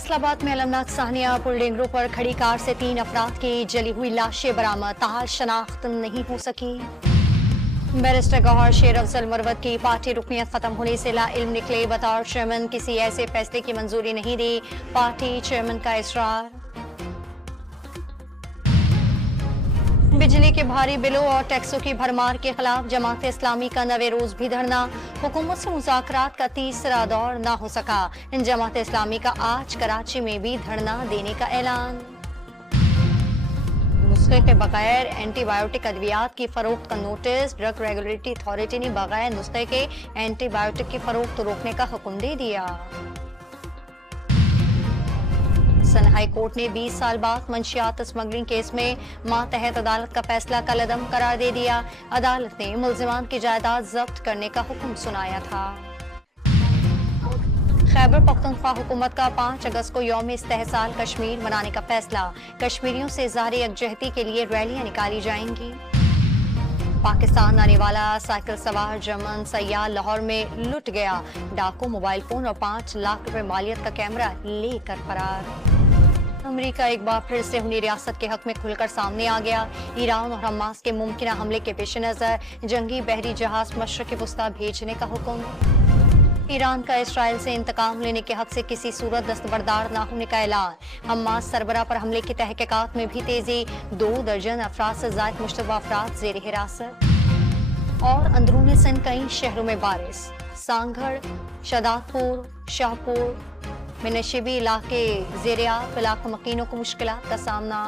फैसला आबाद में अलमनाक साहनिया पुल डेंगरों पर खड़ी कार से 3 अफराद की जली हुई लाशें बरामद, ताहाल शनाख्त नहीं हो सकी। बैरिस्टर गौहर शेर अफजल मरवत की पार्टी रुकनियत खत्म होने से लाइल्म निकले, बतौर चेयरमैन किसी ऐसे फैसले की मंजूरी नहीं दी, पार्टी चेयरमैन का इसरार। बिजली के भारी बिलों और टैक्सों की भरमार के खिलाफ जमात इस्लामी का नवे रोज भी धरना, हुकूमत से मुज़ाकरात का तीसरा दौर ना हो सका। जमात इस्लामी का आज कराची में भी धरना देने का ऐलान। नुस्खे के बगैर एंटीबायोटिक अद्वियात की फरोख्त का नोटिस, ड्रग रेगुलेटरी अथॉरिटी ने बगैर नुस्खे के एंटीबायोटिक की फरोख्त रोकने का हुक्म दे दिया। सन हाई कोर्ट ने 20 साल बाद मंशियात स्मगलिंग केस में मातहत अदालत का फैसला कलअदम करार दे दिया। अदालत ने मुल्जिमान की जायदाद जब्त करने का हुक्म सुनाया था। खैबर पख्तूनख्वा हुकूमत का 5 अगस्त को यौम इस्तेहसाल कश्मीर मनाने का फैसला, कश्मीरियों से इज़हार यकजहती के लिए रैलियां निकाली जाएंगी। पाकिस्तान आने वाला साइकिल सवार जर्मन सयाह लाहौर में लुट गया, डाकू मोबाइल फोन और 5 लाख रुपए मालियत का कैमरा लेकर फरार। अमेरिका एक बार फिर से अपनी रियासत के हक में खुलकर सामने आ गया। ईरान और हमास के मुमकिन हमले के पेश नजर जंगी बहरी जहाज मशरक़ वस्ता भेजने का हुक्म। ईरान का इसराइल से इंतकाम लेने के हक से किसी सूरत दस्तबरदार न होने का ऐलान। हमास सरबरा पर हमले की तहकीकात में भी तेजी, 2 दर्जन अफराद से ज़ायद मुश्तबा अफराद ज़ेर हिरासत। और अंदरूनी सिंध कई शहरों में बारिश, सांगढ़, शदादपुर, शाहपुर में नशीबी इलाके ज़ेर-ए-आब, इलाका मकीनों को मुश्किलात का सामना।